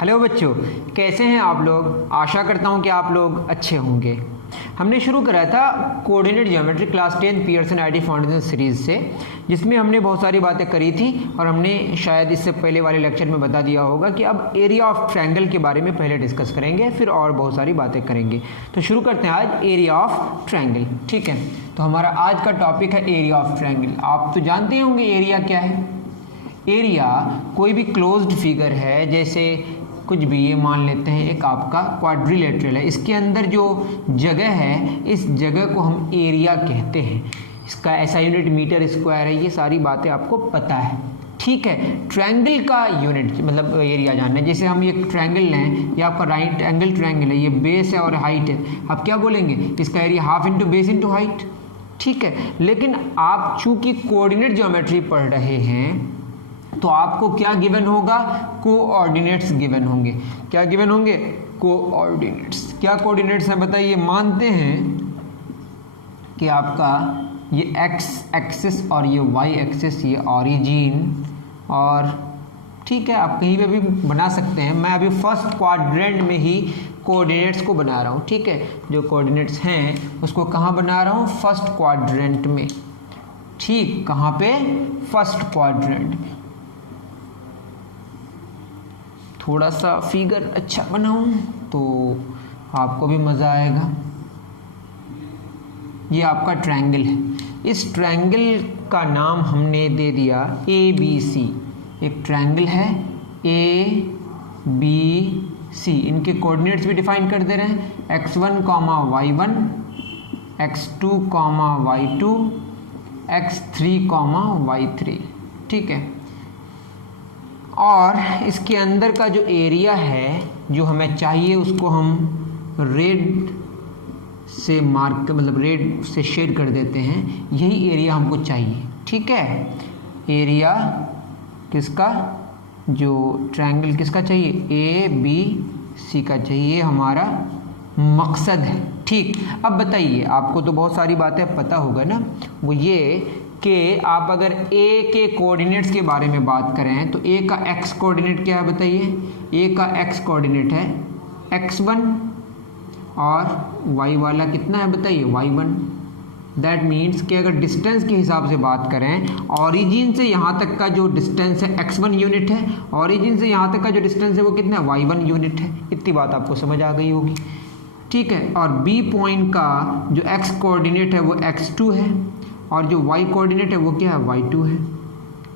Hello बच्चों, कैसे हैं आप लोग। आशा करता हूं कि आप लोग अच्छे होंगे। हमने शुरू करा था coordinate geometry class 10 Pearson ID foundation series से, जिसमें हमने बहुत सारी बातें करी थी और हमने शायद इससे पहले वाले लेक्चर में बता दिया होगा कि अब एरिया ऑफ ट्रायंगल के बारे में पहले डिस्कस करेंगे, फिर और बहुत सारी बातें करेंगे। तो शुरू करते हैं आज एरिया ऑफ ट्रायंगल। ठीक है, तो हमारा आज का टॉपिक है एरिया ऑफ ट्रायंगल। आप तो जानते होंगे एरिया क्या है। एरिया कोई भी क्लोज्ड फिगर है, जैसे कुछ भी, ये मान लेते हैं एक आपका क्वाड्रिलेटरल है, इसके अंदर जो जगह है इस जगह को हम एरिया कहते हैं। इसका ऐसा यूनिट मीटर स्क्वायर है। ये सारी बातें आपको पता है। ठीक है, ट्रायंगल का यूनिट मतलब एरिया जानना है। जैसे हम एक ट्रायंगल लें, ये आपका राइट एंगल ट्रायंगल है, ये बेस है और हाइट है। आप क्या बोलेंगे, इसका area half into base into height. ठीक है, लेकिन आप चूंकि कोऑर्डिनेट ज्योमेट्री पढ़ रहे हैं तो आपको क्या गिवन होगा, कोऑर्डिनेट्स गिवन होंगे। क्या गिवन होंगे, कोऑर्डिनेट्स। क्या कोऑर्डिनेट्स हैं बताइए। मानते हैं कि आपका ये एक्स एक्सिस और ये वाई एक्सिस, ये ओरिजिन, और ठीक है आप कहीं पे भी बना सकते हैं। मैं अभी फर्स्ट क्वाड्रेंट में ही कोऑर्डिनेट्स को बना रहा हूँ। ठीक है, जो कोऑर्डिनेट्स हैं उसको कहाँ बना रहा हूँ, फर्स्ट क्वाड्रेंट में। ठीक, कहाँ पे, फर्स्ट क्वाड्रेंट में। थोड़ा सा फिगर अच्छा बनाऊं तो आपको भी मज़ा आएगा। ये आपका ट्रायंगल है। इस ट्रायंगल का नाम हमने दे दिया ए बी सी। एक ट्रायंगल है ए बी सी। इनके कोऑर्डिनेट्स भी डिफाइन कर दे रहे हैं, x1 y1, x2 y2, x3 y3। ठीक है, और इसके अंदर का जो एरिया है जो हमें चाहिए उसको हम रेड से मार्क मतलब रेड से शेड कर देते हैं। यही एरिया हमको चाहिए। ठीक है, एरिया किसका, जो ट्रायंगल किसका चाहिए, ए बी सी का चाहिए, हमारा मकसद है। ठीक, अब बताइए, आपको तो बहुत सारी बातें पता होगा ना, वो ये कि आप अगर ए के कोऑर्डिनेट्स के बारे में बात करें तो ए का एक्स कोऑर्डिनेट क्या है बताइए। ए का एक्स कोऑर्डिनेट है x1 और y वाला कितना है बताइए, y1। दैट मीन्स कि अगर डिस्टेंस के हिसाब से बात करें, ओरिजिन से यहाँ तक का जो डिस्टेंस है x1 यूनिट है, ओरिजिन से यहाँ तक का जो डिस्टेंस है वो कितना है, y1 यूनिट है। इतनी बात आपको समझ आ गई होगी। ठीक है, और बी पॉइंट का जो x कोऑर्डिनेट है वो x2 है और जो y कोऑर्डिनेट है वो क्या है, y2 है।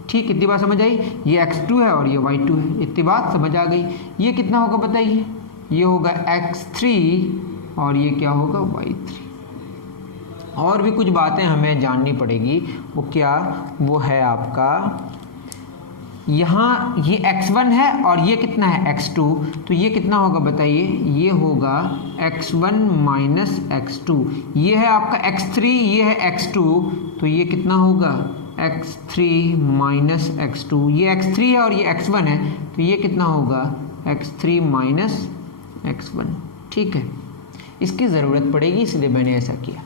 ठीक, इतनी बात समझ आई। ये x2 है और ये y2 है। इतनी बात समझ आ गई। ये कितना होगा बताइए, ये होगा x3 और ये क्या होगा, y3। और भी कुछ बातें हमें जाननी पड़ेगी। वो क्या, वो है आपका यहाँ ये x1 है और ये कितना है, x2। तो ये कितना होगा बताइए, ये होगा x1 माइनस x2। ये है आपका x3, ये है x2, तो ये कितना होगा, x3 माइनस x2। ये x3 है और ये x1 है, तो ये कितना होगा, x3 माइनस x1। ठीक है, इसकी ज़रूरत पड़ेगी इसलिए मैंने ऐसा किया।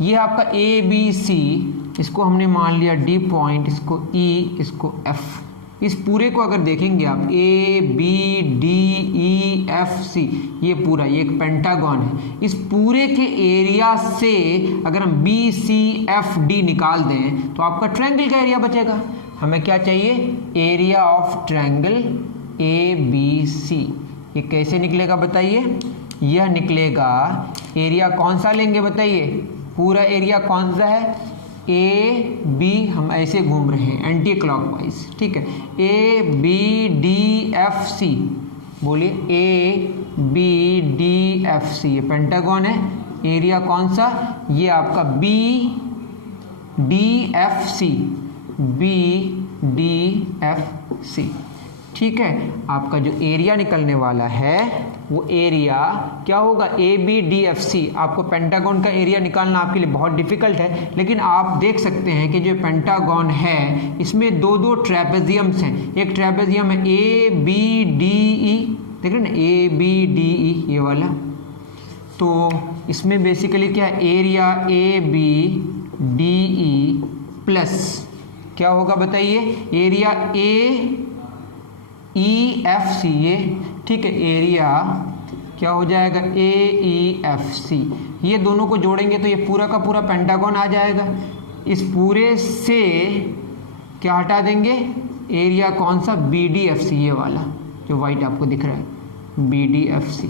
ये आपका ए बी सी, इसको हमने मान लिया डी पॉइंट, इसको ई, इसको एफ। इस पूरे को अगर देखेंगे आप, A B D E F C, ये पूरा ये एक पेंटागन है। इस पूरे के एरिया से अगर हम बी सी एफ डी निकाल दें तो आपका ट्रायंगल का एरिया बचेगा। हमें क्या चाहिए, area of triangle A B C. ये कैसे निकलेगा बताइए, यह निकलेगा, एरिया कौन सा लेंगे बताइए, पूरा एरिया कौन सा है, ए बी, हम ऐसे घूम रहे हैं एंटी क्लॉकवाइज। ठीक है, A B D F C, बोलिए A B D F C, ये पेंटागन है। एरिया कौन सा, ये आपका B D F C, B D F C. ठीक है, आपका जो एरिया निकलने वाला है वो एरिया क्या होगा, A B D F C. आपको पेंटागन का एरिया निकालना आपके लिए बहुत डिफिकल्ट है, लेकिन आप देख सकते हैं कि जो पेंटागन है इसमें दो दो ट्रेपेजियम्स हैं। एक ट्रेपेजियम है ए बी डी ई, देख रहे हैं ना, ए बी डी ई, ये वाला। तो इसमें बेसिकली क्या है, area A B D E plus क्या होगा बताइए, area A E F C, ये ठीक है। एरिया क्या हो जाएगा, AEFC, ये दोनों को जोड़ेंगे तो ये पूरा का पूरा पेंटागन आ जाएगा। इस पूरे से क्या हटा देंगे, एरिया कौन सा, BDFC, ये वाला जो वाइट आपको दिख रहा है BDFC,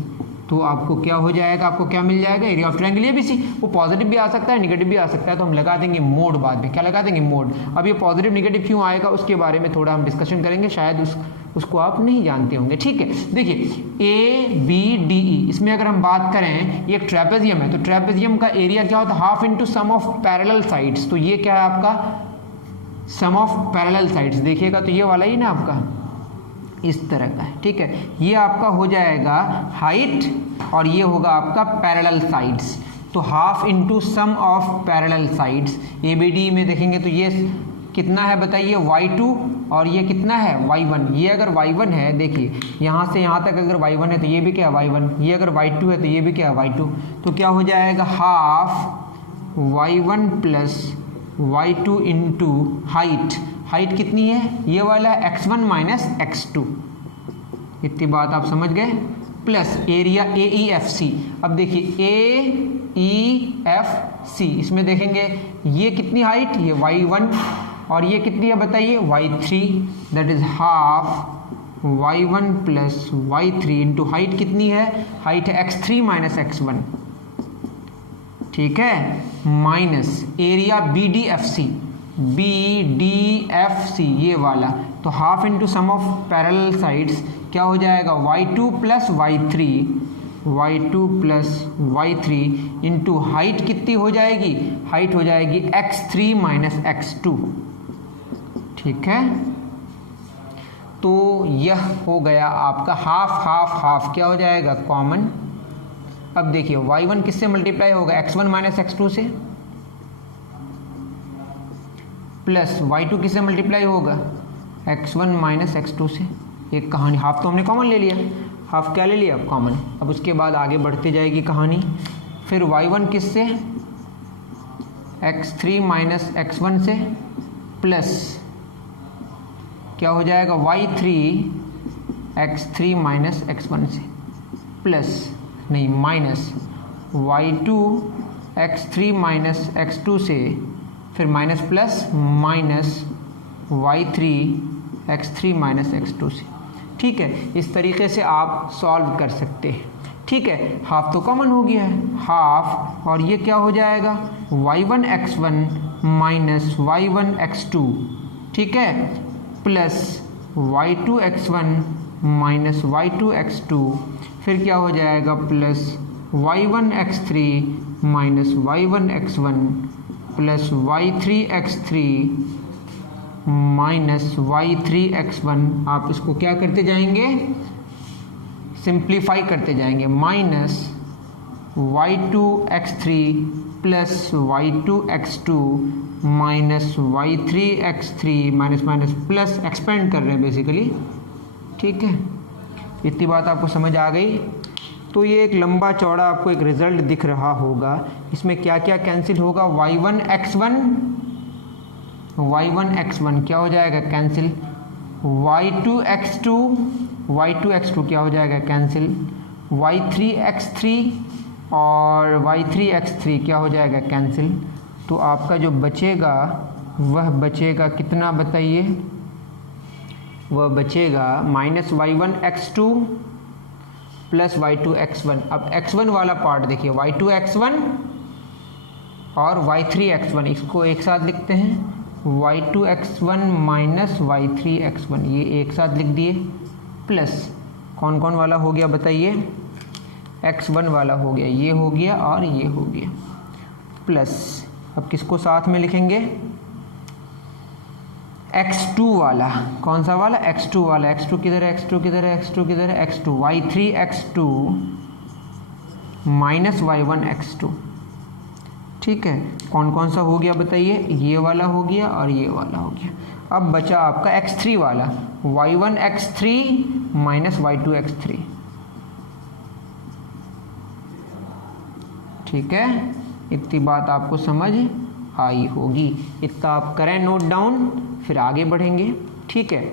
तो आपको क्या हो जाएगा, आपको क्या मिल जाएगा, एरिया ऑफ ट्रायंगल ABC। वो पॉजिटिव भी आ सकता है, नेगेटिव भी आ सकता है, तो हम लगा देंगे मोड बाद में। क्या लगा देंगे, मोड। अब ये पॉजिटिव नेगेटिव क्यों आएगा उसके बारे में थोड़ा हम डिस्कशन करेंगे, शायद उसको आप नहीं जानते होंगे। ठीक है, देखिए ABDE, इसमें अगर हम बात करें, ये एक ट्रेपेजियम है, तो ट्रेपेजियम का एरिया क्या होता है, half into sum of parallel sides. तो ये क्या है आपका, सम ऑफ पैरेलल साइड्स, देखिएगा तो ये वाला ही ना आपका इस तरह का है। ठीक है, ये आपका हो जाएगा हाइट और ये होगा आपका पैरेलल साइड्स। तो half into sum of parallel sides. ABD में देखेंगे तो ये कितना है बताइए, y2, और ये कितना है, y1। ये अगर y1 है, देखिए यहाँ से यहाँ तक अगर y1 है तो ये भी क्या है, y1। ये अगर y2 है तो ये भी क्या है, y2। तो क्या हो जाएगा, half y1 plus y2 into height. Height कितनी है, ये वाला x1 माइनस x2, इतनी बात आप समझ गए, प्लस एरिया AEFC। अब देखिए AEFC, इसमें देखेंगे ये कितनी हाइट, ये y1, और ये कितनी है बताइए, y3, that is half y1 plus y3 into height कितनी है, हाइट है x3 माइनस x1। ठीक है, माइनस एरिया BDFC, ये वाला, तो half into sum of parallel sides क्या हो जाएगा, y2 plus y3 into height कितनी हो जाएगी, हाइट हो जाएगी x3 माइनस x2। ठीक है, तो यह हो गया आपका हाफ क्या हो जाएगा, कॉमन। अब देखिए y1 किससे मल्टीप्लाई होगा, x1 माइनस x2 से, प्लस y2 किससे मल्टीप्लाई होगा, x1 माइनस x2 से। एक कहानी, हाफ तो हमने कॉमन ले लिया, हाफ क्या ले लिया, कॉमन। अब उसके बाद आगे बढ़ती जाएगी कहानी। फिर y1 किससे, x3 माइनस x1 से, प्लस क्या हो जाएगा, y3 x3 माइनस x1 से, प्लस नहीं minus y2 x3 minus x2 से, फिर minus plus minus y3 x3 minus x2 से। ठीक है, इस तरीके से आप सॉल्व कर सकते हैं। ठीक है, हाफ तो कॉमन हो गया है, हाफ, और ये क्या हो जाएगा, y1 x1 minus y1 x2, ठीक है, plus y2 x1 minus y2 x2, फिर क्या हो जाएगा, plus y1 x3 minus y1 x1 plus y3 x3 minus y3 x1। आप इसको क्या करते जाएंगे, सिंप्लीफाई करते जाएंगे, minus y2 x3 plus y2 x2 minus y3 x3 minus minus plus, expand कर रहे हैं बेसिकली। ठीक है, इतनी बात आपको समझ आ गई। तो ये एक लंबा चौड़ा आपको एक रिजल्ट दिख रहा होगा। इसमें क्या क्या कैंसिल होगा, y1 x1 क्या हो जाएगा, कैंसिल, y2 x2 क्या हो जाएगा, कैंसिल, y3 x3 और y3 x3 क्या हो जाएगा, कैंसिल। तो आपका जो बचेगा वह बचेगा कितना बताइए, वह बचेगा minus y1 x2 plus y2 x1। अब x1 वाला पार्ट देखिए, y2 x1 और y3 x1, इसको एक साथ लिखते हैं, y2 x1 minus y3 x1, ये एक साथ लिख दिए, प्लस कौन कौन वाला हो गया बताइए, x1 वाला हो गया, ये हो गया और ये हो गया, प्लस अब किसको साथ में लिखेंगे, x2 वाला, कौन सा वाला, x2 वाला, x2 किधर है, x2 किधर है, x2 किधर है, x2, y3 x2 minus y1 x2। ठीक है, कौन कौन सा हो गया बताइए, ये वाला हो गया और ये वाला हो गया। अब बचा आपका x3 वाला, y1 x3 minus y2 x3। ठीक है, इतनी बात आपको समझ आई होगी। इतना आप करें नोट डाउन, फिर आगे बढ़ेंगे। ठीक है,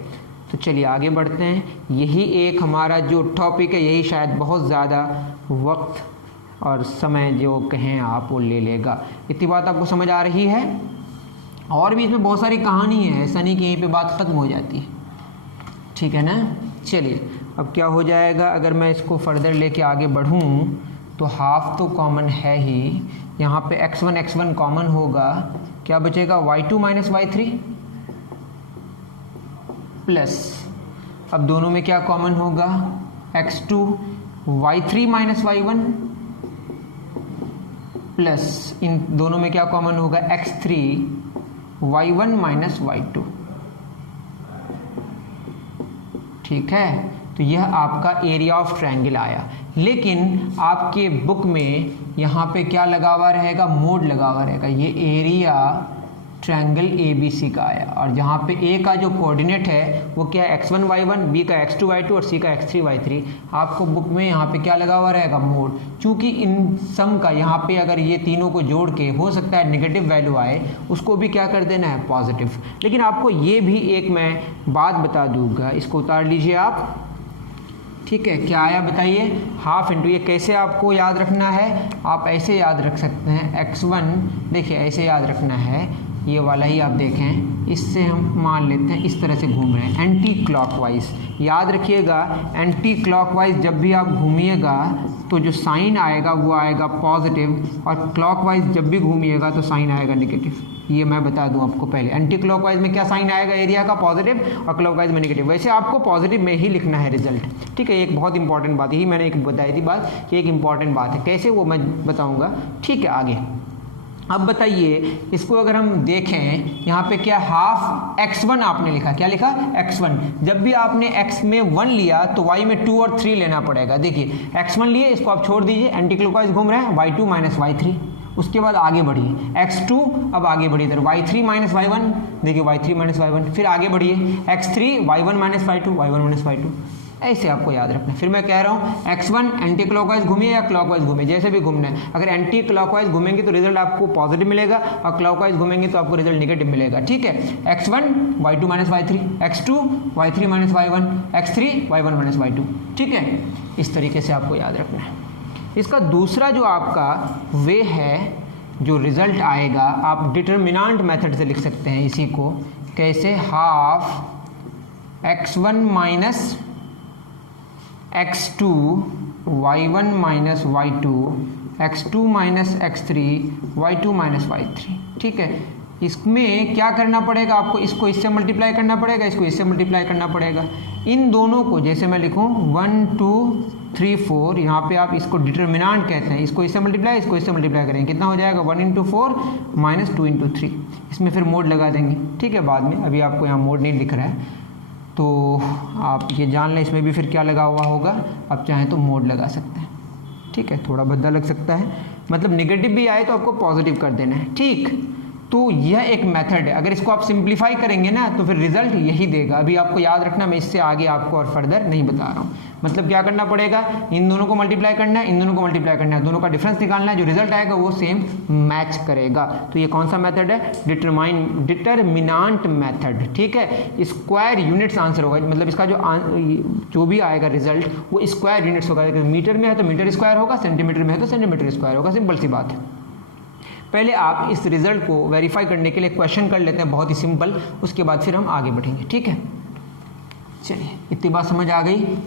तो चलिए आगे बढ़ते हैं। यही एक हमारा जो टॉपिक है, यही शायद बहुत ज़्यादा वक्त और समय जो कहें आप वो ले लेगा। इतनी बात आपको समझ आ रही है? और भी इसमें बहुत सारी कहानी है, ऐसा नहीं कि यहीं पे बात ख़त्म हो जाती है, ठीक है ना। चलिए अब क्या हो जाएगा, अगर मैं इसको फर्दर लेके आगे बढ़ूँ तो हाफ तो कॉमन है ही, यहाँ पे x1 कॉमन होगा, क्या बचेगा y2 माइनस y3 प्लस, अब दोनों में क्या कॉमन होगा, x2 y3 minus y1 plus, इन दोनों में क्या कॉमन होगा, x3 y1 माइनस y2, ठीक है। तो यह आपका एरिया ऑफ ट्रायंगल आया। लेकिन आपके बुक में यहाँ पे क्या लगा हुआ रहेगा, मोड लगा हुआ रहेगा। ये एरिया ट्रायंगल ABC का आया, और जहाँ पे A का जो कोऑर्डिनेट है वो क्या है, x1 y1, B का x2 y2 और C का x3 y3। आपको बुक में यहाँ पे क्या लगा हुआ रहेगा, मोड। चूँकि इन सम का यहाँ पे अगर ये तीनों को जोड़ के हो सकता है नेगेटिव वैल्यू आए, उसको भी क्या कर देना है, पॉजिटिव। लेकिन आपको ये भी एक मैं बात बता दूंगा, इसको उतार लीजिए आप, ठीक है। क्या आया बताइए, हाफ इंटू, ये कैसे आपको याद रखना है, आप ऐसे याद रख सकते हैं, x1 देखिए ऐसे याद रखना है, ये वाला ही आप देखें, इससे हम मान लेते हैं इस तरह से घूम रहे हैं एंटी क्लॉकवाइज। याद रखिएगा एंटी क्लॉकवाइज जब भी आप घूमिएगा तो जो साइन आएगा वो आएगा पॉजिटिव, और क्लॉकवाइज जब भी घूमिएगा तो साइन आएगा नेगेटिव। ये मैं बता दूं आपको पहले, एंटी क्लॉकवाइज में क्या साइन आएगा एरिया का, पॉजिटिव, और क्लॉकवाइज में नेगेटिव। वैसे आपको पॉजिटिव में ही लिखना है रिजल्ट, ठीक है। एक बहुत इंपॉर्टेंट बात, यही मैंने एक बताई थी बात कि एक इंपॉर्टेंट बात है, कैसे वो मैं बताऊंगा, ठीक है। आगे अब बताइए, इसको अगर हम देखें, यहाँ पे क्या हाफ x1 आपने लिखा, क्या लिखा, x1। जब भी आपने x में 1 लिया तो y में 2 और 3 लेना पड़ेगा। देखिए x1 लिए, इसको आप छोड़ दीजिए, एंटी क्लॉकवाइज घूम रहे हैं, y2 माइनस y3। उसके बाद आगे बढ़िए, x2, अब आगे बढ़िए इधर y3 माइनस y1, देखिए y3 माइनस y1, फिर आगे बढ़िए x3 y1 minus y2, y1 minus y2, ऐसे आपको याद रखना है। फिर मैं कह रहा हूँ x1 एंटी क्लॉकवाइज घूमिए या क्लॉकवाइज घूमिए, जैसे भी घूमना है। अगर एंटी क्लॉकवाइज घूमेंगे तो रिजल्ट आपको पॉजिटिव मिलेगा, और क्लॉकवाइज घूमेंगे तो आपको रिजल्ट नेगेटिव मिलेगा, ठीक है। x1 y2 minus y3, x2 y3 minus y1, x3 y1 minus y2, ठीक है। इस तरीके से आपको याद रखना है। इसका दूसरा जो आपका वे है, जो रिजल्ट आएगा, आप डिटर्मिनेंट मेथड से लिख सकते हैं इसी को, कैसे, half x1 minus x2 y1 minus y2, x2 minus x3 y2 minus y3, ठीक है। इसमें क्या करना पड़ेगा आपको, इसको इससे मल्टीप्लाई करना पड़ेगा, इसको इससे मल्टीप्लाई करना पड़ेगा। इन दोनों को जैसे मैं लिखूं 1 2 3 4, यहाँ पे आप इसको डिटर्मिनेंट कहते हैं, इसको इससे मल्टीप्लाई, इसको इससे मल्टीप्लाई करेंगे, कितना हो जाएगा, 1 इंटू 4 माइनस 2 इंटू 3। इसमें फिर मोड लगा देंगे, ठीक है, बाद में। अभी आपको यहाँ मोड नहीं दिख रहा है तो आप ये जान लें, इसमें भी फिर क्या लगा हुआ होगा, आप चाहें तो मोड लगा सकते हैं, ठीक है। थोड़ा भद्दा लग सकता है, मतलब नेगेटिव भी आए तो आपको पॉजिटिव कर देना है, ठीक। तो यह एक मेथड है, अगर इसको आप सिंप्लीफाई करेंगे ना तो फिर रिजल्ट यही देगा। अभी आपको याद रखना, मैं इससे आगे आपको और फर्दर नहीं बता रहा हूँ। मतलब क्या करना पड़ेगा, इन दोनों को मल्टीप्लाई करना है, इन दोनों को मल्टीप्लाई करना है, दोनों का डिफरेंस निकालना है, जो रिजल्ट आएगा वो सेम मैच करेगा। तो ये कौन सा मेथड है, डिटरमिनेंट मेथड, ठीक है। स्क्वायर यूनिट्स आंसर होगा, मतलब इसका जो भी आएगा रिजल्ट वो स्क्वायर यूनिट्स होगा। मीटर में है तो मीटर स्क्वायर होगा, सेंटीमीटर में है तो सेंटीमीटर स्क्वायर होगा, सिंपल सी बात है। पहले आप इस रिजल्ट को वेरीफाई करने के लिए क्वेश्चन कर लेते हैं, बहुत ही सिंपल, उसके बाद फिर हम आगे बढ़ेंगे, ठीक है। चलिए, इतनी बात समझ आ गई।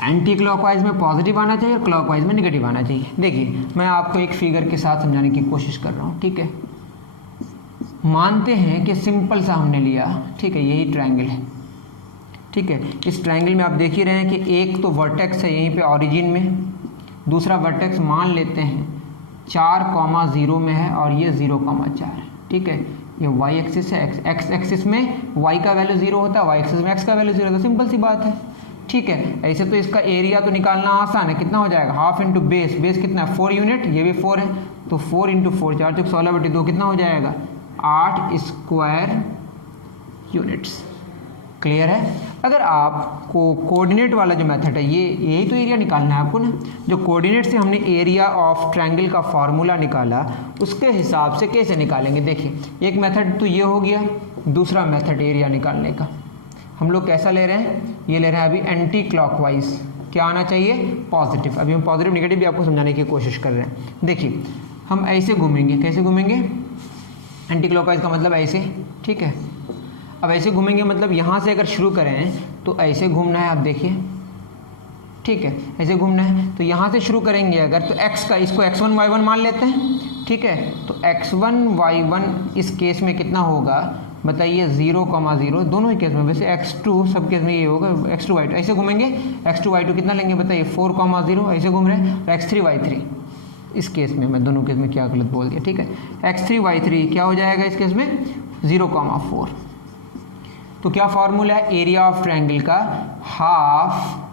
एंटी क्लॉकवाइज में पॉजिटिव आना चाहिए और क्लॉकवाइज में नेगेटिव आना चाहिए। देखिए, मैं आपको एक फिगर के साथ समझाने की कोशिश कर रहा हूँ, ठीक है। मानते हैं कि सिंपल सा हमने लिया, ठीक है, यही ट्रायंगल है, ठीक है। इस ट्रायंगल में आप देख ही रहे हैं कि एक तो वर्टेक्स है यहीं पे ओरिजिन में, दूसरा वर्टेक्स मान लेते हैं 4,0 में है और ये 0,4 है, ठीक है। ये y एक्सिस है, x एक्सिस में y का वैल्यू 0 होता है, y एक्सिस में x का वैल्यू 0 होता है, सिंपल सी बात है, ठीक है। ऐसे तो इसका एरिया तो निकालना आसान है, कितना हो जाएगा, हाफ इंटू बेस, बेस कितना है 4 यूनिट, ये भी 4 है, तो 4 इंटू 4 4 चौक 16/2 कितना हो जाएगा 8 स्क्वायर यूनिट्स। क्लियर है। अगर आपको कोऑर्डिनेट वाला जो मेथड है, ये यही तो एरिया निकालना है आपको ना, जो कोऑर्डिनेट से हमने एरिया ऑफ ट्रायंगल का फार्मूला निकाला उसके हिसाब से कैसे निकालेंगे। देखिए, एक मेथड तो ये हो गया, दूसरा मेथड एरिया निकालने का। हम लोग कैसा ले रहे हैं, ये ले रहे हैं अभी एंटी क्लॉकवाइज। क्या आना चाहिए, पॉजिटिव। अभी हम पॉजिटिव नेगेटिव भी आपको समझाने की कोशिश कर रहे हैं। देखिए हम ऐसे घूमेंगे, कैसे घूमेंगे, एंटी क्लॉकवाइज का मतलब ऐसे, ठीक है। अब ऐसे घूमेंगे मतलब यहाँ से अगर शुरू करें तो ऐसे घूमना है, आप देखिए, ठीक है, ऐसे घूमना है। तो यहाँ से शुरू करेंगे अगर, तो x का, इसको x1 y1 मान लेते हैं, ठीक है। तो x1 y1 इस केस में कितना होगा बताइए, 0,0 दोनों ही केस में, वैसे x2 सब केस में ये होगा, x2 y2 ऐसे घूमेंगे, x2 y2 कितना लेंगे बताइए, 4,0 ऐसे घूम रहे हैं, और x3 y3 इस केस में, मैं दोनों केस में क्या गलत बोल दिया, ठीक है। x3 y3 क्या हो जाएगा इस केस में, 0,4। तो क्या फॉर्मूला है एरिया ऑफ ट्रायंगल का, हाफ,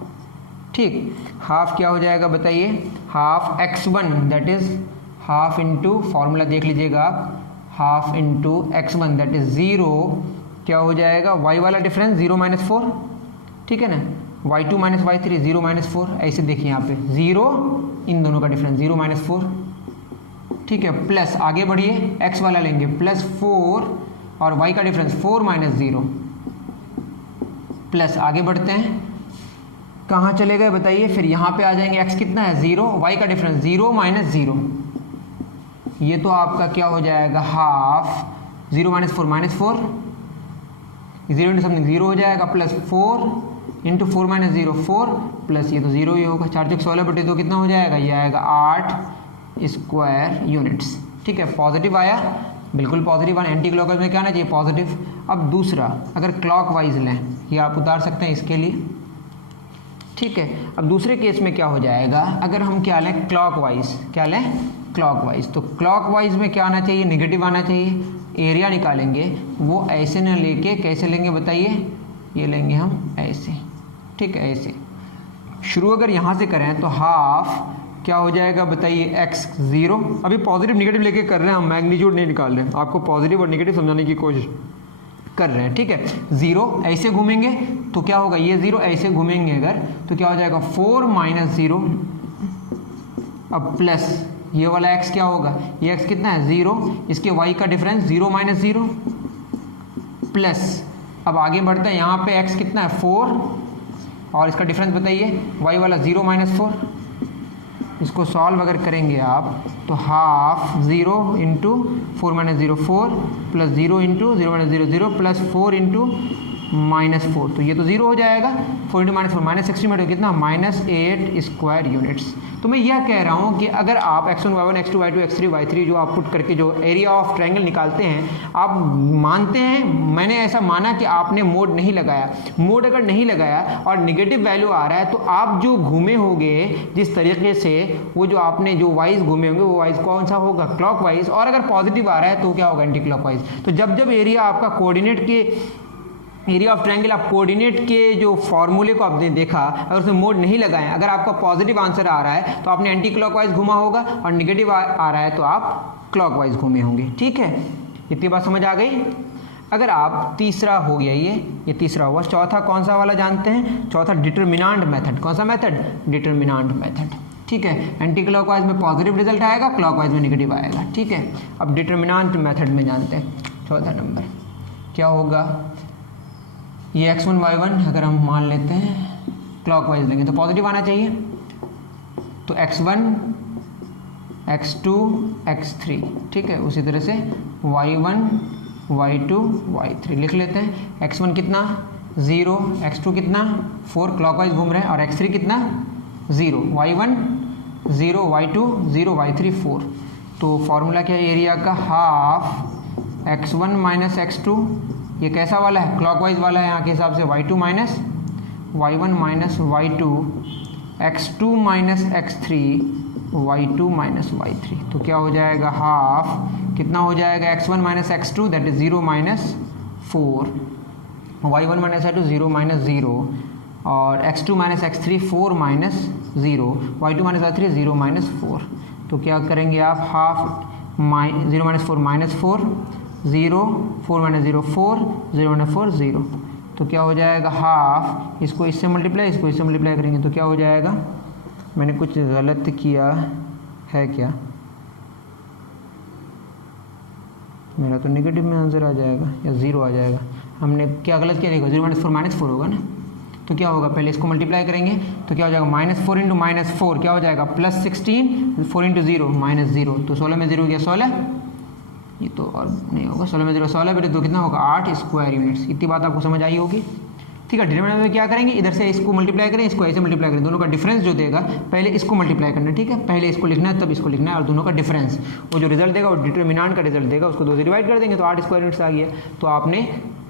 ठीक, हाफ क्या हो जाएगा बताइए, half x1 that is half into, formula देख लीजिएगा आप, half into x1 that is 0, क्या हो जाएगा, y वाला डिफरेंस 0 - 4, ठीक है ना, y2 - y3 0 - 4, ऐसे देखिए यहाँ पे 0, इन दोनों का डिफरेंस 0 - 4, ठीक है, प्लस आगे बढ़िए x वाला लेंगे +4 और y का डिफरेंस 4 - 0, प्लस आगे बढ़ते हैं, कहाँ चले गए बताइए, फिर यहाँ पे आ जाएंगे, x कितना है 0, y का डिफरेंस 0 - 0, ये तो आपका क्या हो जाएगा, हाफ 0 - 4 -4, 0 इंटू समथिंग 0 हो जाएगा, प्लस 4 इंटू 4 - 0 4, प्लस ये तो 0 ही होगा, 4×16/2 कितना हो जाएगा, ये आएगा 8 स्क्वायर यूनिट्स, ठीक है। पॉजिटिव आया, बिल्कुल पॉजिटिव आना, एंटी क्लॉकवाइज में क्या आना चाहिए, पॉजिटिव। अब दूसरा अगर क्लॉकवाइज लें, ये आप उतार सकते हैं इसके लिए, ठीक है। अब दूसरे केस में क्या हो जाएगा, अगर हम क्या लें, क्लॉकवाइज, क्या लें, क्लॉकवाइज, तो क्लॉकवाइज में क्या आना चाहिए, नेगेटिव आना चाहिए। एरिया निकालेंगे वो ऐसे न लेके कैसे लेंगे बताइए, ये लेंगे हम ऐसे, ठीक है, ऐसे शुरू अगर यहाँ से करें तो हाफ क्या हो जाएगा बताइए, x 0, अभी पॉजिटिव नेगेटिव लेके कर रहे हैं हम, मैग्नीट्यूड नहीं निकाल रहे हैं, आपको पॉजिटिव और नेगेटिव समझाने की कोशिश कर रहे हैं, ठीक है। 0 ऐसे घूमेंगे तो क्या होगा, ये 0 ऐसे घूमेंगे अगर, तो क्या हो जाएगा 4 - 0, अब प्लस ये वाला x क्या होगा, ये x कितना है 0, इसके y का डिफरेंस 0 - 0, प्लस अब आगे बढ़ते हैं, यहाँ पे x कितना है 4 और इसका डिफरेंस बताइए, y वाला 0 - 4, इसको सॉल्व अगर करेंगे आप तो half 0 into 4 - 0 4, plus 0 into 0 - 0 0, plus 4 into -4, तो ये तो 0 हो जाएगा, 4 इंटू -4 -16 में कितना, -8 स्क्वायर यूनिट्स। तो मैं यह कह रहा हूँ कि अगर आप x1 y1 x2 y2 x3 y3 जो आप पुट करके जो एरिया ऑफ ट्रायंगल निकालते हैं, आप मानते हैं, मैंने ऐसा माना कि आपने मोड नहीं लगाया, मोड अगर नहीं लगाया और नेगेटिव वैल्यू आ रहा है, तो आप जो घूमे होंगे जिस तरीके से, वो जो आपने जो वाइज घूमे होंगे वो वाइज कौन सा होगा, क्लॉकवाइज, और अगर पॉजिटिव आ रहा है तो क्या होगा, एंटी क्लॉकवाइज। तो जब जब एरिया आपका कोऑर्डिनेट के, एरिया ऑफ ट्रायंगल आप कोऑर्डिनेट के जो फॉर्मूले को आपने देखा, अगर उसमें मोड नहीं लगाएं, अगर आपका पॉजिटिव आंसर आ रहा है तो आपने एंटी क्लॉकवाइज घुमा होगा, और नेगेटिव आ रहा है तो आप क्लॉकवाइज घूमे होंगे, ठीक है। इतनी बात समझ आ गई। अगर आप, तीसरा हो गया ये तीसरा हुआ, चौथा कौन सा वाला जानते हैं, चौथा डिटरमिनेंट मेथड, कौन सा मेथड, डिटरमिनेंट मेथड, ठीक है। एंटी क्लॉकवाइज में पॉजिटिव रिजल्ट आएगा, क्लॉकवाइज में नेगेटिव आएगा, ठीक है। अब डिटरमिनेंट मेथड में जानते हैं, चौथा नंबर क्या होगा, ये x1 y1 अगर हम मान लेते हैं क्लॉकवाइज लेंगे तो पॉजिटिव आना चाहिए, तो x1 x2 x3, ठीक है। उसी तरह से y1 y2 y3 लिख लेते हैं। x1 कितना 0, x2 कितना 4, क्लॉकवाइज घूम रहे हैं, और x3 कितना 0, y1 0 y2 0 y3 4। तो फॉर्मूला क्या है एरिया का, हाफ x1 - x2, ये कैसा वाला है, क्लॉकवाइज वाला है यहाँ के हिसाब से, y2 - y1 - y2, x2 - x3, y2 - y3, तो क्या हो जाएगा, हाफ कितना हो जाएगा, x1 - x2 that is 0 - 4, y1 - y2 0 - 0, और x2 - x3 4 - 0, y2 - y3 0 - 4। तो क्या करेंगे आप, हाफ 0 - 4 -4, 0 4 - 0 4, 0 - 4 0, तो क्या हो जाएगा, हाफ, इसको इससे मल्टीप्लाई, इसको इससे मल्टीप्लाई करेंगे तो क्या हो जाएगा, मैंने कुछ गलत किया है क्या, मेरा तो नेगेटिव में आंसर आ जाएगा या ज़ीरो आ जाएगा। हमने क्या गलत किया देखो, 0 - 4 -4 होगा ना। तो क्या होगा, पहले इसको मल्टीप्लाई करेंगे तो क्या हो जाएगा, -4 × -4 क्या हो जाएगा, +16, 4 × 0 -0। तो 16 में 0 गया 16, ये तो और नहीं होगा, 16 में 0 16 बेटे, तो कितना होगा 8 स्क्वायर यूनिट्स। इतनी बात आपको समझ आई होगी। ठीक है, डिनोमिनेटर में क्या करेंगे, इधर से इसको मल्टीप्लाई करें, इसको ऐसे मल्टीप्लाई करें, दोनों का डिफरेंस जो देगा पहले इसको मल्टीप्लाई करना है। ठीक है, पहले इसको लिखना है तब इसको लिखना है, और दोनों का डिफरेंस वो जो रिजल्ट देगा वो डिटरमिनेंट का रिजल्ट देगा, उसको 2 से डिवाइड कर देंगे तो 8 स्क्वायर यूनिट्स आ गया। तो आपने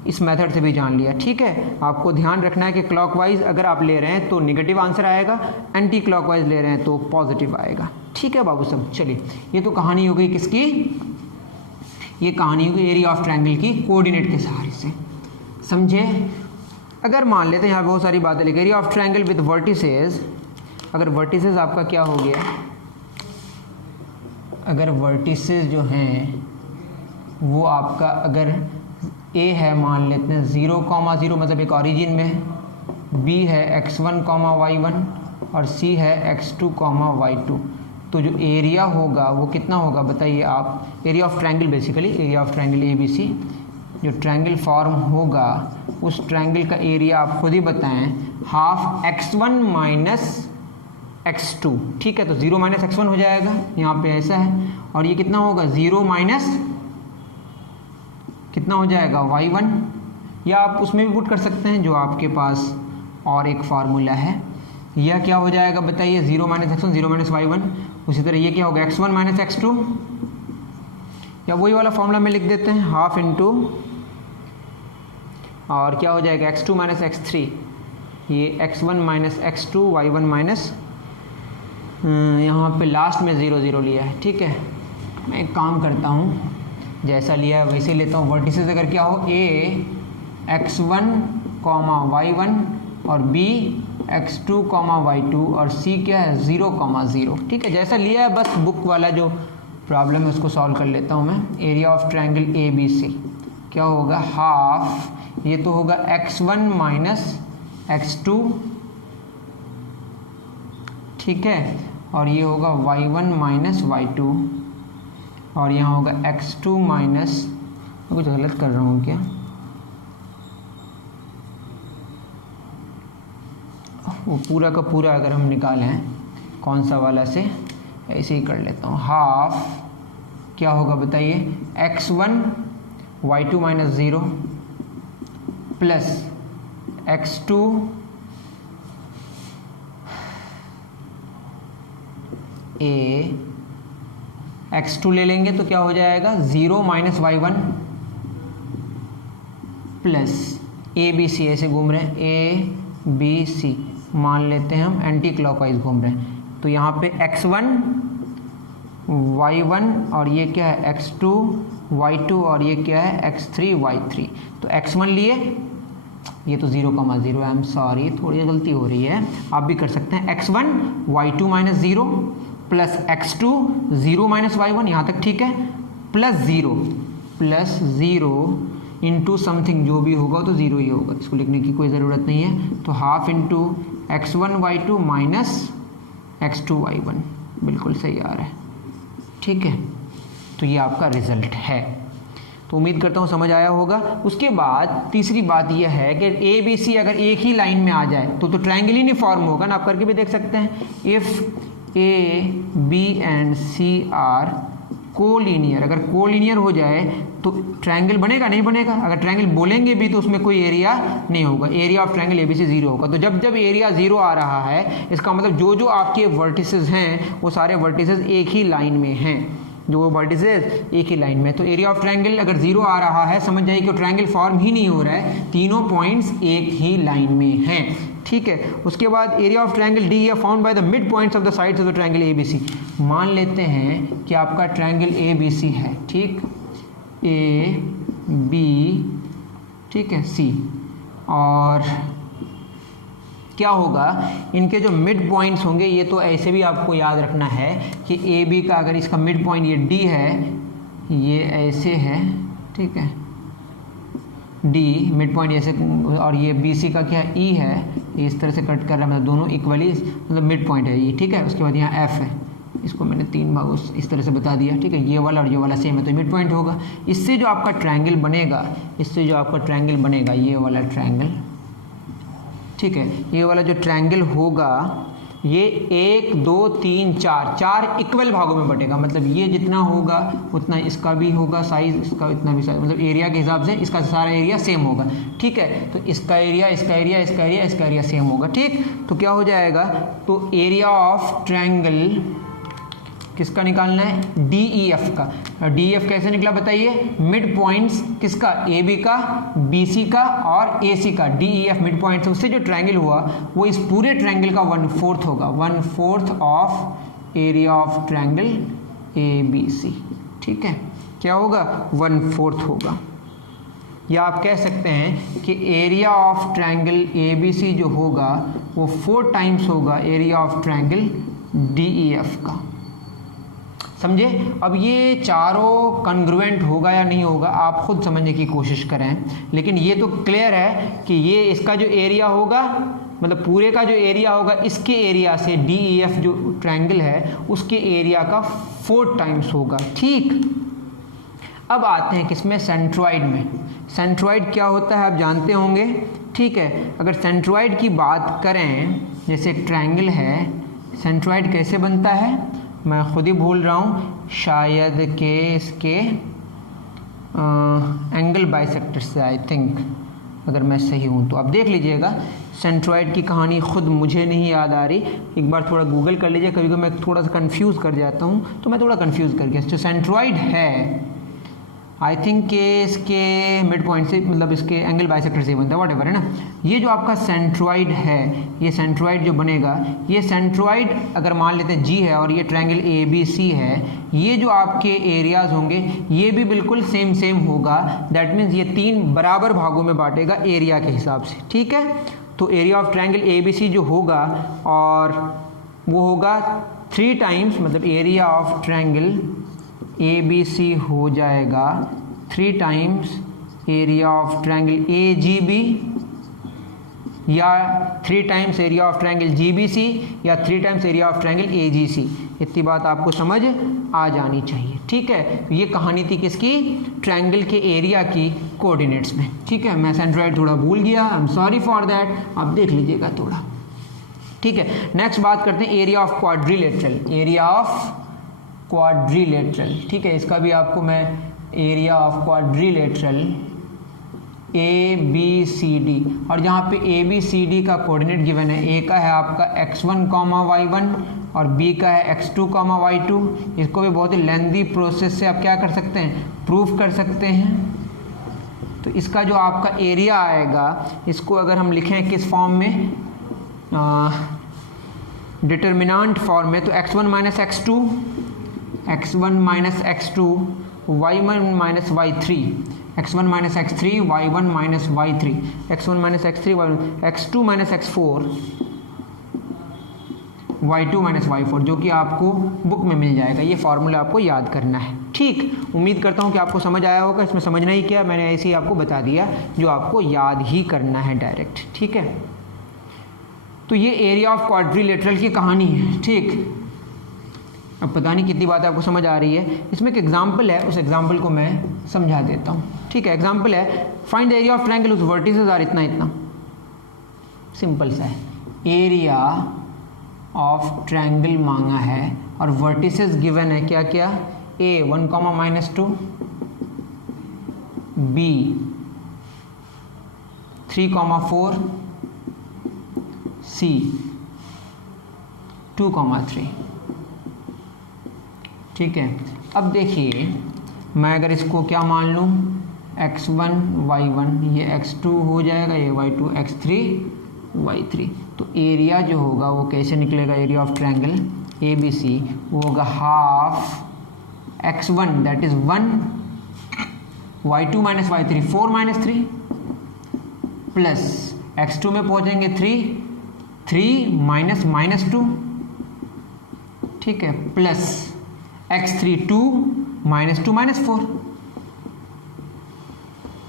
इस मेथड से भी जान लिया। ठीक है, आपको ध्यान रखना है कि क्लॉकवाइज अगर आप ले रहे हैं तो निगेटिव आंसर आएगा, एंटी क्लॉकवाइज ले रहे हैं तो पॉजिटिव आएगा। ठीक है बाबू सब, चलिए ये तो कहानी हो गई किसकी, ये कहानी होगी एरिया ऑफ ट्रायंगल की कोऑर्डिनेट के सहारे से, समझे। अगर मान लेते हैं यहाँ बहुत सारी बातें लिखी, area of triangle with vertices, अगर वर्टिसेस आपका क्या हो गया, अगर वर्टिसेस जो हैं वो आपका अगर ए है मान लेते हैं 0,0 मतलब एक ओरिजिन में है, बी है x1, y1 और सी है x2, y2, तो जो एरिया होगा वो कितना होगा बताइए आप, area of triangle basically, area of triangle ABC, जो ट्रायंगल फॉर्म होगा उस ट्रायंगल का एरिया आप खुद ही बताएं, हाफ x1 - x2। ठीक है, तो 0 - x1 हो जाएगा, यहाँ पे ऐसा है, और ये कितना होगा 0 - कितना हो जाएगा y1, या आप उसमें भी पुट कर सकते हैं जो आपके पास और एक फार्मूला है, यह क्या हो जाएगा बताइए, 0 - x1 0 - y1। उसी तरह ये क्या होगा x1 - x2, या वही वाला फॉर्मूला में लिख देते हैं, हाफ इंटू और क्या हो जाएगा x2 - x3, ये x1 - x2 y1 यहाँ पे लास्ट में 0 0 लिया है। ठीक है, मैं एक काम करता हूँ, जैसा लिया है वैसे लेता हूँ। वर्टिसेस अगर क्या हो, a x1, y1 और b x2, y2 और c क्या है 0, 0। ठीक है, जैसा लिया है बस बुक वाला जो प्रॉब्लम है उसको सॉल्व कर लेता हूँ मैं। एरिया ऑफ ट्रायंगल ABC क्या होगा, हाफ, ये तो होगा x1 - x2, ठीक है, और ये होगा y1 - y2, और यहाँ होगा x2 माइनस, कुछ गलत कर रहा हूँ क्या, वो पूरा का पूरा अगर हम निकालें कौन सा वाला से, ऐसे ही कर लेता हूँ, हाफ क्या होगा बताइए, x1 y2 - 0 plus x2 x2 ले लेंगे तो क्या हो जाएगा 0 - y1 प्लस ABC, ऐसे घूम रहे हैं ABC, मान लेते हैं हम एंटी क्लॉकवाइज घूम रहे हैं, तो यहाँ पे x1 y1 और ये क्या है x2 y2 और ये क्या है x3 y3। तो x1 लिए, ये तो 0, 0, आई एम सॉरी थोड़ी गलती हो रही है, आप भी कर सकते हैं, x1 y2 - 0 plus x2 0 - y1, यहाँ तक ठीक है, प्लस 0 इंटू समथिंग, जो भी होगा तो 0 ही होगा, इसको लिखने की कोई ज़रूरत नहीं है। तो half into x1 y2 minus x2 y1, बिल्कुल सही आ रहा है। ठीक है, तो ये आपका रिजल्ट है। तो उम्मीद करता हूँ समझ आया होगा। उसके बाद तीसरी बात यह है कि ABC अगर एक ही लाइन में आ जाए तो ट्रायंगल ही नहीं फॉर्म होगा ना, आप करके भी देख सकते हैं। If A, B and C are collinear, अगर कोलिनियर हो जाए तो ट्रायंगल बनेगा नहीं बनेगा, अगर ट्रायंगल बोलेंगे भी तो उसमें कोई एरिया नहीं होगा, एरिया ऑफ ट्रायंगल ABC 0 होगा। तो जब जब एरिया 0 आ रहा है इसका मतलब जो जो आपके वर्टिसेस हैं वो सारे वर्टिसेस एक ही लाइन में हैं, जो वर्टिसेस एक ही लाइन में। तो एरिया ऑफ ट्रायंगल अगर 0 आ रहा है समझ जाइए कि ट्रायंगल फॉर्म ही नहीं हो रहा है, तीनों पॉइंट्स एक ही लाइन में हैं। ठीक है, उसके बाद एरिया ऑफ ट्रायंगल डी है found by the mid points of the sides of the triangle ABC। मान लेते हैं कि आपका ट्रायंगल ABC है, ठीक, A B, ठीक है, C, और क्या होगा इनके जो मिड पॉइंट्स होंगे, ये तो ऐसे भी आपको याद रखना है कि AB का अगर इसका मिड पॉइंट ये D है, ये ऐसे है, ठीक है, D मिड पॉइंट ऐसे, और ये BC का क्या E है, इस तरह से कट कर रहा है, मतलब दोनों इक्वली, मतलब मिड पॉइंट है ये, ठीक है। उसके बाद यहाँ F है, इसको मैंने 3 भागों इस तरह से बता दिया, ठीक है। ये वाला और ये वाला सेम है तो मिड पॉइंट होगा। इससे जो आपका ट्रायंगल बनेगा, ये वाला ट्रायंगल, ठीक है, ये वाला जो ट्रायंगल होगा ये 1 2 3 4 इक्वल भागों में बटेगा। मतलब ये जितना होगा उतना इसका भी होगा साइज, इसका इतना भी साइज, मतलब एरिया के हिसाब से इसका सारा एरिया सेम होगा, ठीक है। तो इसका एरिया सेम होगा, ठीक। तो क्या हो जाएगा, तो एरिया ऑफ ट्रायंगल किसका निकालना है, डी ई एफ का। डी ई एफ कैसे निकला बताइए, मिड पॉइंट्स किसका, ए बी का, बी सी का और ए सी का, D E F mid points. उससे जो ट्रायंगल हुआ वो इस पूरे ट्रायंगल का 1/4 होगा, 1/4 of area of triangle A B C, ठीक है। क्या होगा, 1/4 होगा। या आप कह सकते हैं कि area of triangle A B C जो होगा वो 4 टाइम्स होगा area of triangle D E F का, समझे। अब ये चारों कन्ग्रुएंट होगा या नहीं होगा आप खुद समझने की कोशिश करें, लेकिन ये तो क्लियर है कि ये इसका जो एरिया होगा, मतलब पूरे का जो एरिया होगा इसके एरिया से डी ई एफ जो ट्रायंगल है उसके एरिया का 4 टाइम्स होगा, ठीक। अब आते हैं किसमें, सेंट्रॉइड में। सेंट्रॉइड क्या होता है आप जानते होंगे, ठीक है। अगर सेंट्रॉइड की बात करें, जैसे ट्रायंगल है, सेंट्रॉइड कैसे बनता है मैं खुद ही भूल रहा हूँ, शायद के इसके एंगल बाइसेक्टर से, आई थिंक, अगर मैं सही हूँ तो आप देख लीजिएगा। सेंट्रॉइड की कहानी खुद मुझे नहीं याद आ रही, एक बार थोड़ा गूगल कर लीजिए, कभी कभी मैं थोड़ा सा कंफ्यूज कर जाता हूँ, तो मैं थोड़ा कंफ्यूज कर गया। जो सेंट्रॉइड है आई थिंक के इसके मिड पॉइंट से, मतलब इसके एंगल बाइसेक्टर से बनता है, व्हाटएवर है ना। ये जो आपका सेंट्रॉइड है, ये सेंट्रॉइड जो बनेगा, ये सेंट्रॉइड अगर मान लेते हैं जी है और ये ट्रायंगल ए बी सी है, ये जो आपके एरियाज होंगे ये भी बिल्कुल सेम होगा। दैट मीन्स ये 3 बराबर भागों में बांटेगा एरिया के हिसाब से, ठीक है। तो area of triangle A B C जो होगा और वो होगा 3 टाइम्स, मतलब area of triangle A B C हो जाएगा 3 times area of triangle A G B, या 3 times area of triangle G B C, या 3 times area of triangle A G C. इतनी बात आपको समझ आ जानी चाहिए, ठीक है। ये कहानी थी किसकी, ट्रायंगल के एरिया की कोऑर्डिनेट्स में, ठीक है। मैं सेंट्रॉइड थोड़ा भूल गया, I am sorry for that, आप देख लीजिएगा थोड़ा, ठीक है। नेक्स्ट बात करते हैं area of quadrilateral, area of quadrilateral, ठीक है। इसका भी आपको मैं area of quadrilateral A B C D, और जहाँ पे ए बी सी डी का कोऑर्डिनेट गिवन है, ए का है आपका x1, y1 और बी का है x2, y2। इसको भी बहुत ही लेंदी प्रोसेस से आप क्या कर सकते हैं, प्रूफ कर सकते हैं। तो इसका जो आपका एरिया आएगा, इसको अगर हम लिखें किस फॉर्म में, डिटर्मिनेंट फॉर्म में, तो x1 minus x2, x1 minus x2, y1 minus y3, x1 minus x3, y1 minus y3, x1 minus x3, y1, x2 minus x4, y2 minus y4, जो कि आपको बुक में मिल जाएगा। ये फॉर्मूला आपको याद करना है, ठीक। उम्मीद करता हूँ कि आपको समझ आया होगा। इसमें समझना ही क्या, मैंने ऐसे ही आपको बता दिया जो आपको याद ही करना है डायरेक्ट, ठीक है। तो ये एरिया ऑफ क्वाड्रिलेटरल की कहानी है, ठीक। अब पता नहीं कितनी बात आपको समझ आ रही है। इसमें एक एग्जाम्पल है, उस एग्जाम्पल को मैं समझा देता हूँ, ठीक है। एग्जाम्पल है, find the area of triangle उस वर्टिसेस आर इतना, सिंपल सा है। एरिया ऑफ ट्रायंगल मांगा है और वर्टिसेस गिवन है क्या क्या, ए 1, -2, बी 3, 4, सी 2, 3, ठीक है। अब देखिए, मैं अगर इसको क्या मान लूँ, x1, y1, ये x2 हो जाएगा, ये y2, x3, y3। तो एरिया जो होगा वो कैसे निकलेगा, area of triangle A B C, वो होगा half x1 that is 1, y2 minus y3 4 minus 3, plus x2 में पहुँचेंगे 3 माइनस 2, ठीक है, प्लस x3 2 -2 -4,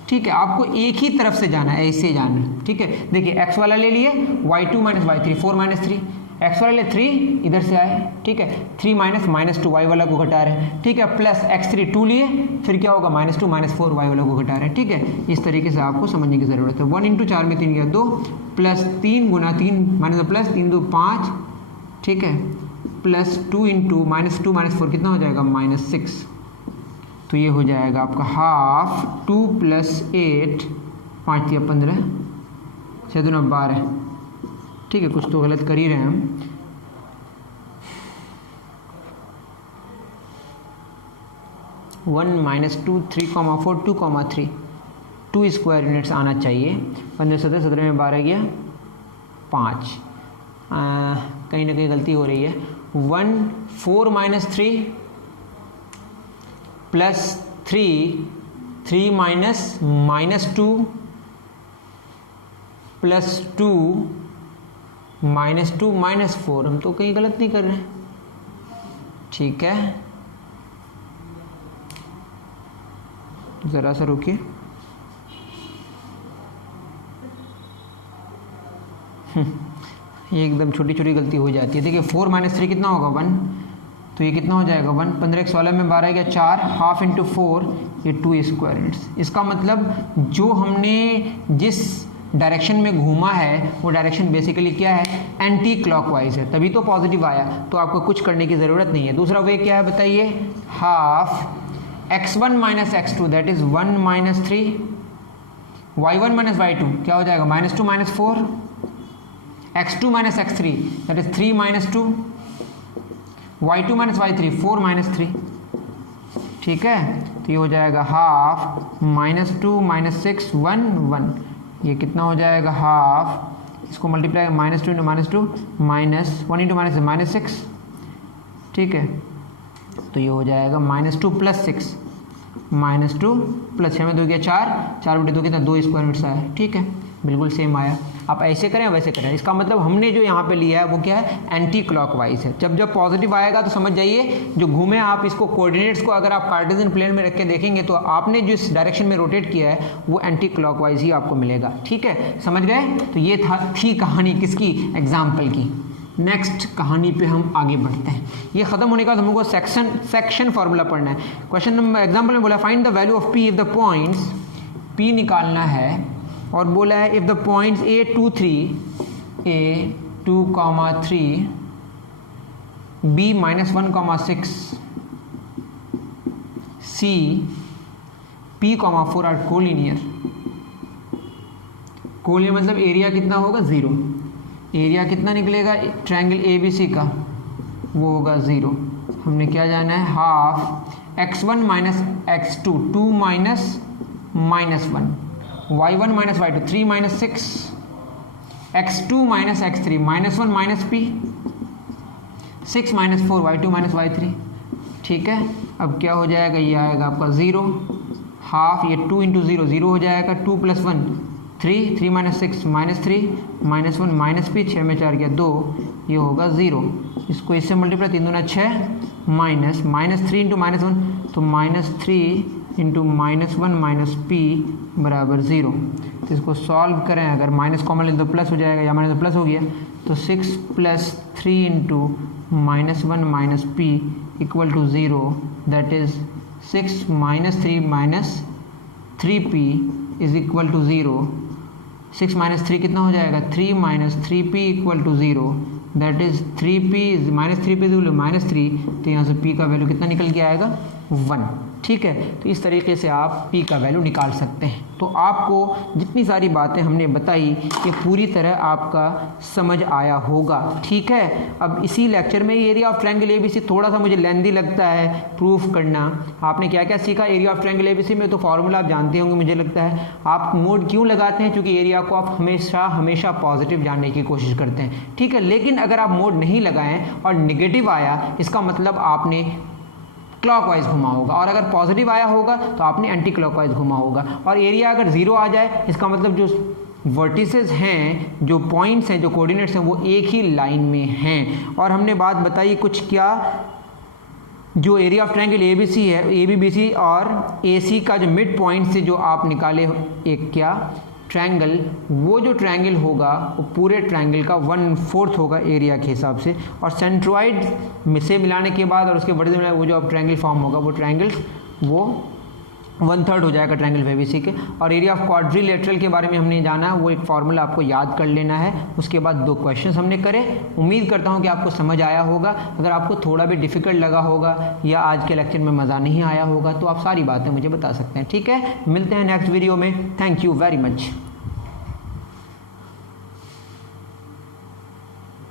ठीक है। आपको एक ही तरफ से जाना है, ऐसे जाना है, ठीक है। देखिए x वाला ले लिए, y2 minus y3 4 minus 3, x वाले 3 इधर से आए, ठीक है, 3 माइनस -2 वाई वाला को घटा रहे हैं, ठीक है, प्लस x3 2 लिए, फिर क्या होगा -2 -4 वाई वाला को घटा रहे हैं, ठीक है। इस तरीके से आपको समझने की ज़रूरत है। 1 × 4 में 3 गया 2, प्लस 3 × 3 माइनस प्लस 3 2 5, ठीक है, प्लस 2 × -2 -4 कितना हो जाएगा -6, तो ये हो जाएगा आपका हाफ 2 + 8 5 × 15 6 2 12, ठीक है, कुछ तो गलत कर ही रहे हैं हम। वन -2 3, 4 2, 3 2 स्क्वायर यूनिट्स आना चाहिए। 15 17 17 में 12 गया 5, कहीं ना कहीं गलती हो रही है। 1 4 - 3 प्लस 3 3 -2 प्लस 2 -2 -4, हम तो कहीं गलत नहीं कर रहे हैं, ठीक है, ज़रा सा रुकिए। ये एकदम छोटी छोटी गलती हो जाती है। देखिए 4 - 3 कितना होगा 1, तो ये कितना हो जाएगा 1, 15 × 16 में 12 गया 4, हाफ × 4 ये 2 स्क्वायर यूनिट्स। इसका मतलब जो हमने जिस डायरेक्शन में घूमा है वो डायरेक्शन बेसिकली क्या है, एंटी क्लॉकवाइज है, तभी तो पॉजिटिव आया, तो आपको कुछ करने की ज़रूरत नहीं है। दूसरा वे क्या है बताइए, half x1 - x2 that is 1 - 3, y1 - y2 क्या हो जाएगा -2 -4, x2 - x3 that is 3 - 2, y2 - y3 4 - 3, ठीक है, तो ये हो जाएगा हाफ -2 -6 1 1, ये कितना हो जाएगा हाफ, इसको मल्टीप्लाई -2 × -2 -1 × -6, ठीक है, तो ये हो जाएगा -2 + 6 -2 + 6 में 2 गया 4, 4 बटे 2 कितना 2 स्क्वायर यूनिट्स आया, ठीक है, बिल्कुल सेम आया। आप ऐसे करें वैसे करें, इसका मतलब हमने जो यहाँ पे लिया है वो क्या है, एंटी क्लॉकवाइज है। जब जब पॉजिटिव आएगा तो समझ जाइए जो घूमे, आप इसको कोऑर्डिनेट्स को अगर आप कार्टेशियन प्लेन में रख के देखेंगे तो आपने जिस डायरेक्शन में रोटेट किया है वो एंटी क्लॉकवाइज ही आपको मिलेगा, ठीक है, समझ गए। तो ये थी कहानी किसकी, एग्जाम्पल की। नेक्स्ट कहानी पे हम आगे बढ़ते हैं। ये खत्म होने के बाद हमको सेक्शन फार्मूला पढ़ना है। क्वेश्चन नंबर एग्जाम्पल में बोला find the value of P if the points, P निकालना है, और बोला है if the points A2 3 B -1, 6 C P, 4 are collinear. Collinear मतलब एरिया कितना होगा 0, एरिया कितना निकलेगा ट्रायंगल ABC का, वो होगा 0। हमने क्या जाना है, half x1 - x2 2 - -1, y1 - y2 3 - 6, x2 - x3 -1 - p 6 - 4 y2 - y3, ठीक है। अब क्या हो जाएगा, ये आएगा आपका 0, हाफ ये 2 × 0 0 हो जाएगा, 2 + 1 3 3 - 6 -3 -1 -p 6 में 4 गया 2, ये होगा 0। इसको इससे मल्टीप्लाई 3 दूना 6 -3 × -1 तो -3 × -1 - p बराबर 0। तो इसको सॉल्व करें, अगर माइनस कॉमन ले तो प्लस हो जाएगा, या माइनस तो प्लस हो गया, तो 6 + 3 × -1 - p = 0, दैट इज़ 6 - 3 - 3p = 0। 6 - 3 कितना हो जाएगा, 3 - 3p = 0, that is 3p -3p -3, तो यहाँ से p का वैल्यू कितना निकल के आएगा 1, ठीक है। तो इस तरीके से आप p का वैल्यू निकाल सकते हैं। तो आपको जितनी सारी बातें हमने बताई ये पूरी तरह आपका समझ आया होगा, ठीक है। अब इसी लेक्चर में एरिया ऑफ ट्रायंगल ABC थोड़ा सा मुझे लेंदी लगता है प्रूफ करना। आपने क्या क्या सीखा एरिया ऑफ ट्रायंगल ABC में, तो फार्मूला आप जानते होंगे मुझे लगता है। आप मोड क्यों लगाते हैं, क्योंकि एरिया को आप हमेशा पॉजिटिव जानने की कोशिश करते हैं, ठीक है। लेकिन अगर आप मोड नहीं लगाएं और नेगेटिव आया, इसका मतलब आपने क्लॉकवाइज घुमा होगा, और अगर पॉजिटिव आया होगा तो आपने एंटी क्लॉकवाइज घुमा होगा। और एरिया अगर 0 आ जाए, इसका मतलब जो वर्टिसेस हैं, जो पॉइंट्स हैं, जो कोऑर्डिनेट्स हैं, वो एक ही लाइन में हैं। और हमने बात बताई कुछ क्या, जो एरिया ऑफ ट्रायंगल ABC है, ABBC और AC का जो मिड पॉइंट से जो आप निकाले, एक क्या ट्रायंगल, वो जो ट्रायंगल होगा वो पूरे ट्रायंगल का 1/4 होगा एरिया के हिसाब से, और सेंट्रॉइड में से मिलाने के बाद और उसके वर्टिकल मिलाने वो जो अब ट्रायंगल फॉर्म होगा वो ट्रायंगल वो 1/3 हो जाएगा ट्रायंगल फेबिसी के। और एरिया ऑफ क्वाड्रिलेटरल के बारे में हमने जाना है, वो एक फार्मूला आपको याद कर लेना है। उसके बाद 2 क्वेश्चन हमने करे। उम्मीद करता हूँ कि आपको समझ आया होगा। अगर आपको थोड़ा भी डिफिकल्ट लगा होगा या आज के लेक्चर में मज़ा नहीं आया होगा तो आप सारी बातें मुझे बता सकते हैं। ठीक है, मिलते हैं नेक्स्ट वीडियो में। Thank you very much.